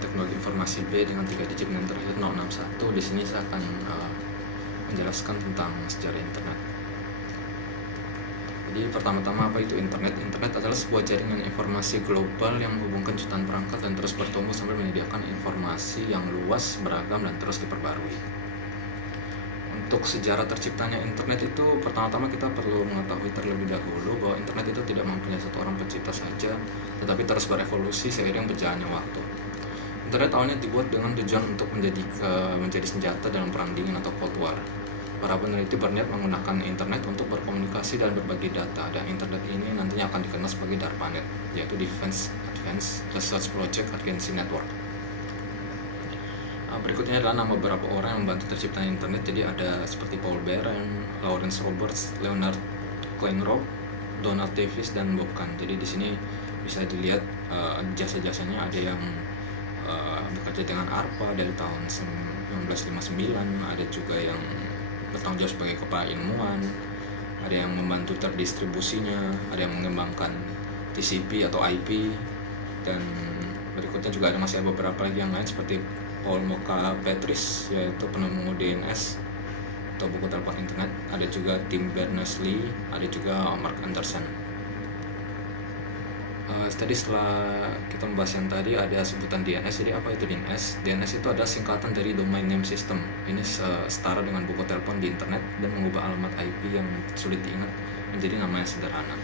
teknologi informasi B dengan 3 digit NAND terakhir 061. Di sini saya akan menjelaskan tentang sejarah internet. Jadi pertama-tama, apa itu internet? Internet adalah sebuah jaringan informasi global yang menghubungkan jutaan perangkat dan terus bertumbuh sambil menyediakan informasi yang luas, beragam, dan terus diperbarui. Untuk sejarah terciptanya internet itu, pertama-tama kita perlu mengetahui terlebih dahulu bahwa internet itu tidak mempunyai satu orang pencipta saja, tetapi terus berevolusi seiring berjalannya waktu. Internet awalnya dibuat dengan tujuan untuk menjadi senjata dalam perang dingin atau Cold War. Para peneliti berniat menggunakan internet untuk berkomunikasi dan berbagi data, dan internet ini nantinya akan dikenal sebagai DARPANET, yaitu Defense Advanced Research Project Agency Network. Berikutnya adalah nama beberapa orang yang membantu terciptanya internet. Jadi ada seperti Paul Barron, Lawrence Roberts, Leonard Kleinrock, Donald Davis, dan Bob Kahn. Jadi di sini bisa dilihat jasa-jasanya. Ada yang bekerja dengan ARPA dari tahun 1959, ada juga yang bertanggung jawab sebagai kepala ilmuwan, ada yang membantu terdistribusinya, ada yang mengembangkan TCP atau IP, dan berikutnya juga masih ada beberapa lagi yang lain seperti Paul Mocha Petris, yaitu penemu DNS atau buku telepon internet. Ada juga Tim Berners-Lee, ada juga Mark Anderson. Tadi setelah kita membahas yang tadi, ada sebutan DNS. Jadi apa itu DNS? DNS itu adalah singkatan dari Domain Name System. Ini setara dengan buku telepon di internet dan mengubah alamat IP yang sulit diingat menjadi nama yang sederhana.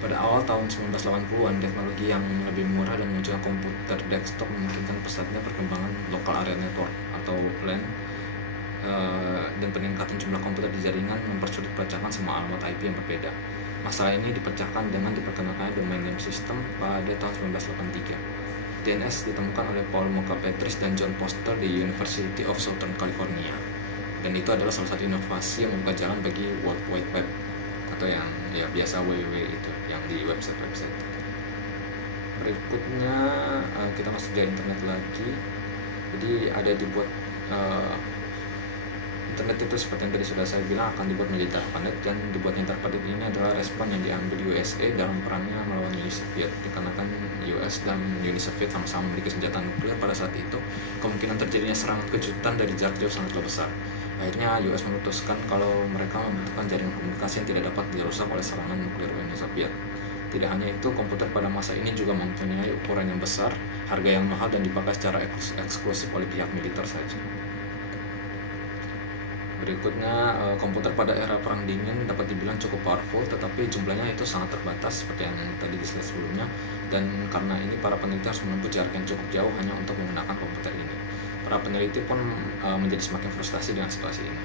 Pada awal tahun 1980-an, teknologi yang lebih murah dan munculnya komputer desktop memungkinkan pesatnya perkembangan Local Area Network atau LAN, dan peningkatan jumlah komputer di jaringan mempersulit pelacakan semua alamat IP yang berbeda. Masalah ini dipecahkan dengan diperkenalkannya Domain Name System pada tahun 1983. DNS ditemukan oleh Paul Mocha Petris dan John Foster di University of Southern California, dan itu adalah salah satu inovasi yang membuka jalan bagi World Wide Web atau yang biasa WWW itu, yang di website-website. Berikutnya kita masuk ke internet lagi. Jadi ada dibuat internet itu seperti yang tadi sudah saya bilang akan dibuat menjadi DARPANET, dan dibuatnya DARPANET ini adalah respon yang diambil USA dalam perangnya melawan Uni Soviet. Dikarenakan US dan Uni Soviet sama-sama memiliki senjata nuklir pada saat itu, kemungkinan terjadinya serangan kejutan dari jarak jauh sangatlah besar. Akhirnya US memutuskan kalau mereka membutuhkan jaringan komunikasi yang tidak dapat dirusak oleh serangan nuklir Uni Soviet. Tidak hanya itu, komputer pada masa ini juga mempunyai ukuran yang besar, harga yang mahal, dan dipakai secara eksklusif oleh pihak militer saja. Berikutnya, komputer pada era perang dingin dapat dibilang cukup powerful, tetapi jumlahnya itu sangat terbatas seperti yang tadi di slide sebelumnya, dan karena ini para peneliti harus menempuh jarak yang cukup jauh hanya untuk menggunakan komputer ini. Para peneliti pun menjadi semakin frustasi dengan situasi ini.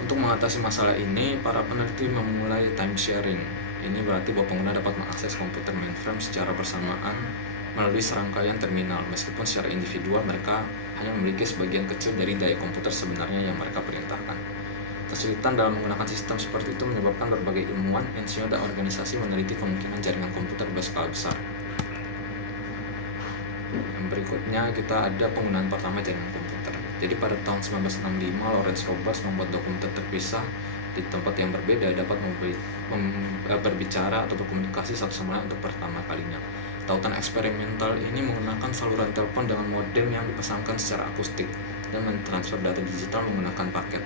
Untuk mengatasi masalah ini, para peneliti memulai time sharing. Ini berarti bahwa pengguna dapat mengakses komputer mainframe secara bersamaan melalui serangkaian terminal, meskipun secara individual mereka hanya memiliki sebagian kecil dari daya komputer sebenarnya yang mereka perintahkan. Kesulitan dalam menggunakan sistem seperti itu menyebabkan berbagai ilmuwan, insinyur, dan organisasi meneliti kemungkinan jaringan komputer berskala besar. Yang berikutnya kita ada penggunaan pertama jaringan komputer. Jadi pada tahun 1965, Lawrence Roberts membuat dokumen terpisah di tempat yang berbeda dapat berbicara atau berkomunikasi satu sama lain untuk pertama kalinya. Tautan eksperimental ini menggunakan saluran telepon dengan modem yang dipasangkan secara akustik dan mentransfer data digital menggunakan paket.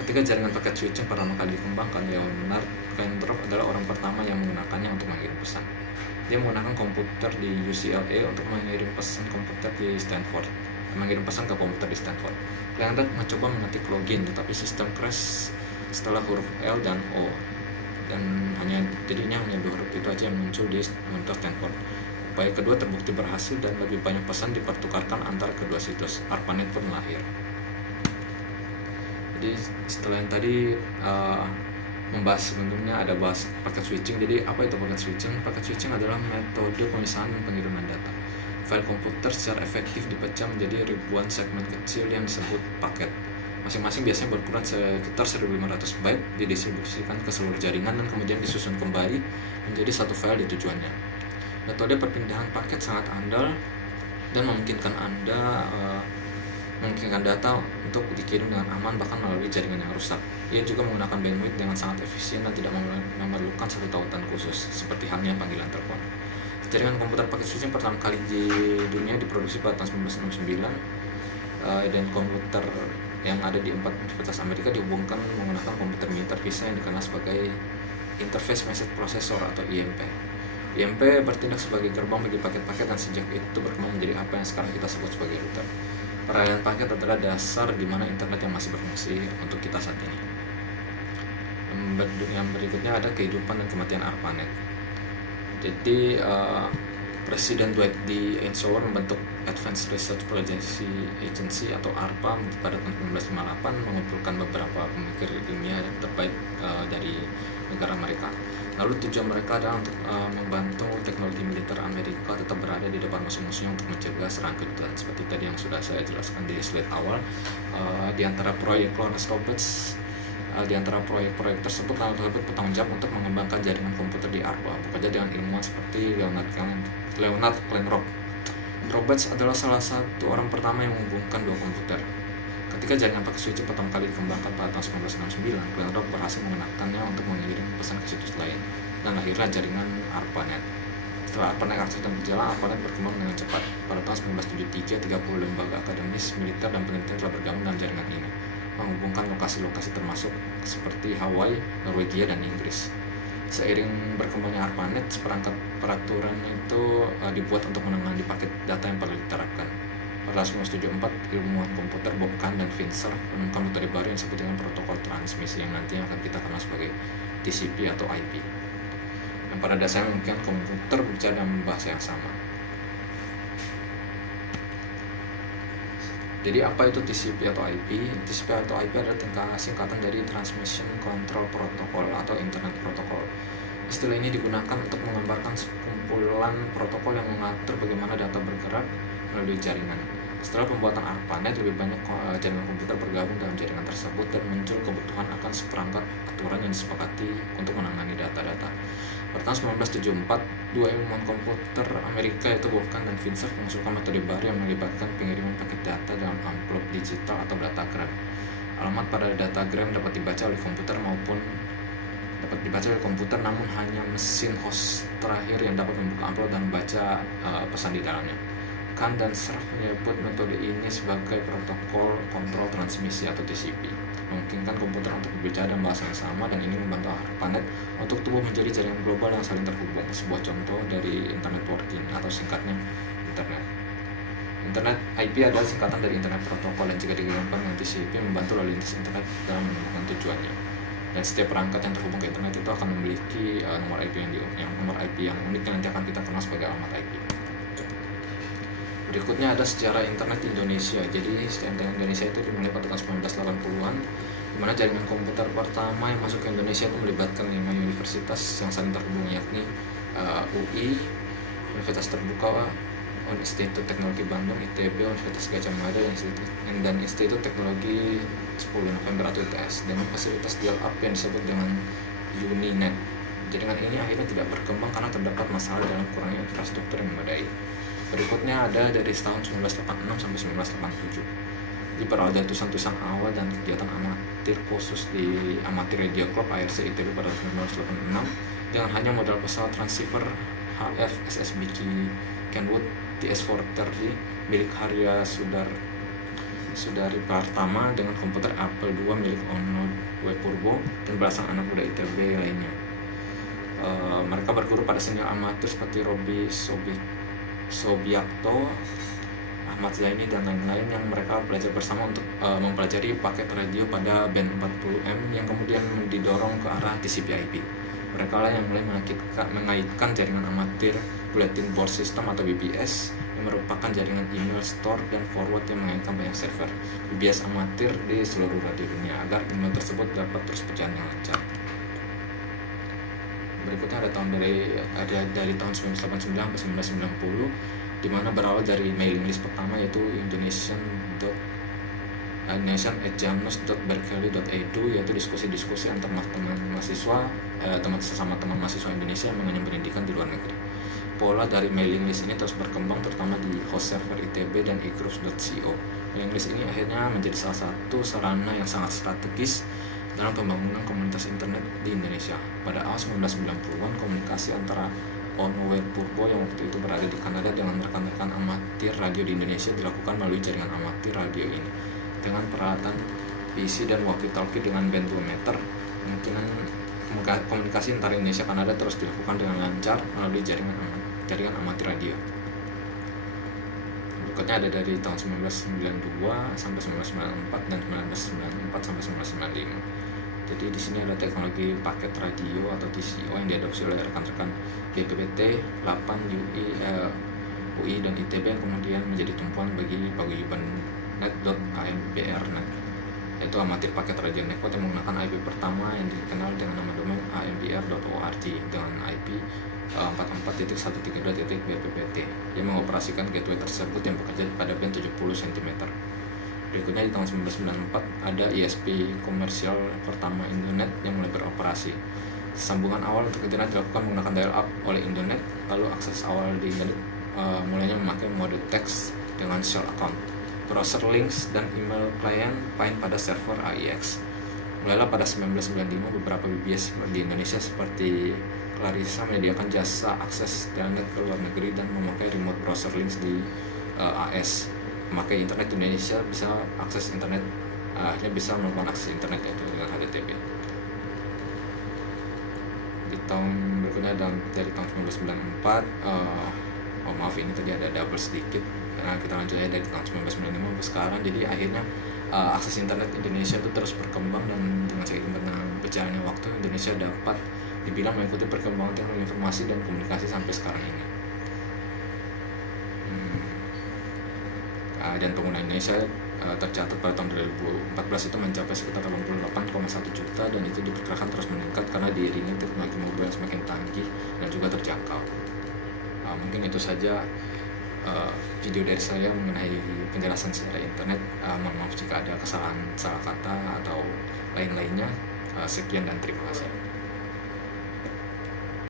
Ketika jaringan paket switching pertama kali dikembangkan, Leonard Kleinrock adalah orang pertama yang menggunakannya untuk mengirim pesan. Dia menggunakan komputer di UCLA untuk mengirim pesan komputer di Stanford, ke komputer di Stanford. Leonard mencoba mengetik login, tetapi sistem crash setelah huruf L dan O, dan jadinya hanya 2 huruf itu aja yang muncul di monitor Stanford. Upaya kedua terbukti berhasil dan lebih banyak pesan dipertukarkan antara kedua situs. ARPANET pun lahir. Jadi setelah yang tadi membahas sebelumnya, ada bahas paket switching. Jadi apa itu paket switching? Paket switching adalah metode pemisahan dan pengiriman data. File komputer secara efektif dipecah menjadi ribuan segmen kecil yang disebut paket. Masing-masing biasanya berukuran sekitar 1500 byte, didistribusikan ke seluruh jaringan dan kemudian disusun kembali menjadi satu file di tujuannya. Metode perpindahan paket sangat andal dan memungkinkan data untuk dikirim dengan aman bahkan melalui jaringan yang rusak. Ia juga menggunakan bandwidth dengan sangat efisien dan tidak memerlukan satu tautan khusus, seperti halnya panggilan telepon. Jaringan komputer paket switching pertama kali di dunia diproduksi pada tahun 1969, dan komputer yang ada di 4 universitas Amerika dihubungkan menggunakan komputer mini terpisah yang dikenal sebagai Interface Message Processor atau IMP. IMP bertindak sebagai gerbang bagi paket-paket dan sejak itu berkembang menjadi apa yang sekarang kita sebut sebagai router. Peralihan paket adalah dasar di mana internet yang masih berfungsi untuk kita saat ini. Yang berikutnya ada kehidupan dan kematian ARPANET. Jadi Presiden Dwight D. Eisenhower membentuk Advanced Research Projects Agency atau ARPA pada tahun 1958, mengumpulkan beberapa pemikir dunia terbaik dari negara mereka. Lalu tujuan mereka adalah untuk membantu teknologi militer Amerika tetap berada di depan musuh-musuhnya untuk mencegah serangan kejutan. Seperti tadi yang sudah saya jelaskan di slide awal, di antara proyek Lawrence Roberts, di antara proyek-proyek tersebut, bertanggung jawab untuk mengembangkan jaringan komputer di ARPA, bekerja dengan ilmuwan seperti Leonard Kleinrock. Roberts adalah salah satu orang pertama yang menghubungkan dua komputer. Ketika jaringan paket switching pertama kali dikembangkan pada tahun 1969, Kleinrock berhasil menggunakannya untuk mengirim pesan ke situs lain, dan lahirlah jaringan ARPANET. Setelah ARPANET aktif dan berjalan, ARPANET berkembang dengan cepat. Pada tahun 1973, 30 lembaga akademis, militer, dan penelitian telah bergabung dalam jaringan ini, menghubungkan lokasi-lokasi termasuk seperti Hawaii, Norwegia, dan Inggris. Seiring berkembangnya ARPANET, seperangkat peraturan itu dibuat untuk menangani paket data yang perlu diterapkan. Pada 1974, ilmuwan komputer Bob Kahn dan Finzer menemukan metode baru yang disebut dengan protokol transmisi yang nantinya akan kita kenal sebagai TCP atau IP. Yang pada dasarnya mungkin komputer berbicara dalam bahasa yang sama. Jadi apa itu TCP atau IP? TCP atau IP adalah singkatan dari Transmission Control Protocol atau Internet Protocol. Istilah ini digunakan untuk menggambarkan sekumpulan protokol yang mengatur bagaimana data bergerak melalui jaringan. Setelah pembuatan ARPANET, lebih banyak jaringan komputer bergabung dalam jaringan tersebut dan muncul kebutuhan akan seperangkat aturan yang disepakati untuk menangani data-data. Pada tahun 1974, dua ilmuwan komputer Amerika yaitu Bob Kahn dan Finzer mengusulkan metode baru yang melibatkan pengiriman paket data dalam amplop digital atau datagram. Alamat pada datagram dapat dibaca oleh komputer namun hanya mesin host terakhir yang dapat membuka amplop dan membaca pesan di dalamnya. Kahn dan Cerf menyebut metode ini sebagai protokol kontrol transmisi atau TCP, memungkinkan komputer untuk berbicara dalam bahasa yang sama, dan ini membantu ARPANET untuk tumbuh menjadi jaringan global yang saling terhubung. Sebuah contoh dari internet working atau singkatnya internet. Internet IP adalah singkatan dari Internet Protocol, dan jika digabungkan dengan TCP membantu lalu lintas internet dalam menemukan tujuannya. Dan setiap perangkat yang terhubung ke internet itu akan memiliki nomor IP yang unik yang nanti akan kita kenal sebagai alamat IP. Berikutnya ada sejarah internet di Indonesia. Jadi sejarah internet Indonesia itu dimulai pada tahun 1980-an, di mana jaringan komputer pertama yang masuk ke Indonesia itu melibatkan 5 universitas yang saling terhubung, yakni UI, Universitas Terbuka, Institut Teknologi Bandung, ITB, Universitas Gadjah Mada, dan Institut Teknologi 10 November atau ITS, dengan fasilitas dial-up yang disebut dengan Uninet. Jaringan ini akhirnya tidak berkembang karena terdapat masalah dalam kurangnya infrastruktur yang memadai. Berikutnya ada dari tahun 1986 sampai 1987. Di berawal dari tulisan-tulisan awal dan kegiatan amatir khusus di Amatir Radio Club ARC ITB pada tahun 1986 dengan hanya modal pesawat transceiver HF SSBC Kenwood TS430 milik Harya Sudari Pratama dengan komputer Apple II milik Ono Wepurbo dan belasan anak muda ITB lainnya. Mereka berguru pada senior amatir seperti Robi Sobiakto, Ahmad Zaini, dan lain-lain yang mereka belajar bersama untuk mempelajari paket radio pada band 40M yang kemudian didorong ke arah TCP/IP. Mereka lah yang mulai mengaitkan jaringan amatir Bulletin Board System atau BBS yang merupakan jaringan email store dan forward yang mengaitkan banyak server BBS amatir di seluruh radio dunia agar email tersebut dapat terus berjalan dengan lancar. Berikutnya ada dari tahun 1989 sampai 1990, di mana berawal dari mailing list pertama yaitu indonesian@janus.berkeley.edu, yaitu diskusi-diskusi antar sesama teman mahasiswa Indonesia yang mengenyam pendidikan di luar negeri. Pola dari mailing list ini terus berkembang terutama di host server ITB dan egroups.co. Mailing list ini akhirnya menjadi salah satu sarana yang sangat strategis dalam pembangunan komunitas internet di Indonesia. Pada awal 1990-an, komunikasi antara Onoware Purbo yang waktu itu berada di Kanada dengan rekan-rekan amatir radio di Indonesia dilakukan melalui jaringan amatir radio ini dengan peralatan PC dan walkie-talkie dengan band 2 meter. Kemungkinan komunikasi antara Indonesia dan Kanada terus dilakukan dengan lancar melalui jaringan amatir radio. Berikutnya ada dari tahun 1992 sampai 1994 dan 1994 sampai 1995. Jadi di sini ada teknologi paket radio atau TCO yang diadopsi oleh rekan-rekan BPPT, 8 UI dan ITB yang kemudian menjadi tumpuan bagi paguyuban net.ambr.net, yaitu amatir paket radio network yang menggunakan IP pertama yang dikenal dengan nama domain ambr.org dengan IP 44.132.bppt yang mengoperasikan gateway tersebut yang bekerja pada band 70 cm. Berikutnya di tahun 1994 ada ISP komersial pertama Indonet yang mulai beroperasi. Sambungan awal untuk internet dilakukan menggunakan dial-up oleh Indonet, lalu akses awal di Indonet mulainya memakai mode teks dengan shell account, browser links, dan email client paint pada server AIX. Mulailah pada 1995 beberapa BBS di Indonesia seperti Clarissa menyediakan jasa akses telnet ke luar negeri dan memakai remote browser links di AS. Memakai internet di Indonesia bisa akses internet, akhirnya bisa melakukan akses internet yaitu dengan HTTP. Di tahun berikutnya dari tahun 1994, maaf ini tadi ada double sedikit. Nah, kita lanjut aja dari tahun 1995 sampai sekarang. Jadi akhirnya akses internet Indonesia itu terus berkembang dan dengan seiring berjalannya waktu Indonesia dapat dibilang mengikuti perkembangan teknologi informasi dan komunikasi sampai sekarang ini. Dan pengguna Indonesia tercatat pada tahun 2014 itu mencapai sekitar 88,1 juta dan itu diperkirakan terus meningkat karena diiringi teknologi mobile yang semakin canggih dan juga terjangkau. Mungkin itu saja video dari saya mengenai penjelasan secara internet. Mohon maaf jika ada kesalahan salah kata atau lain-lainnya. Sekian dan terima kasih.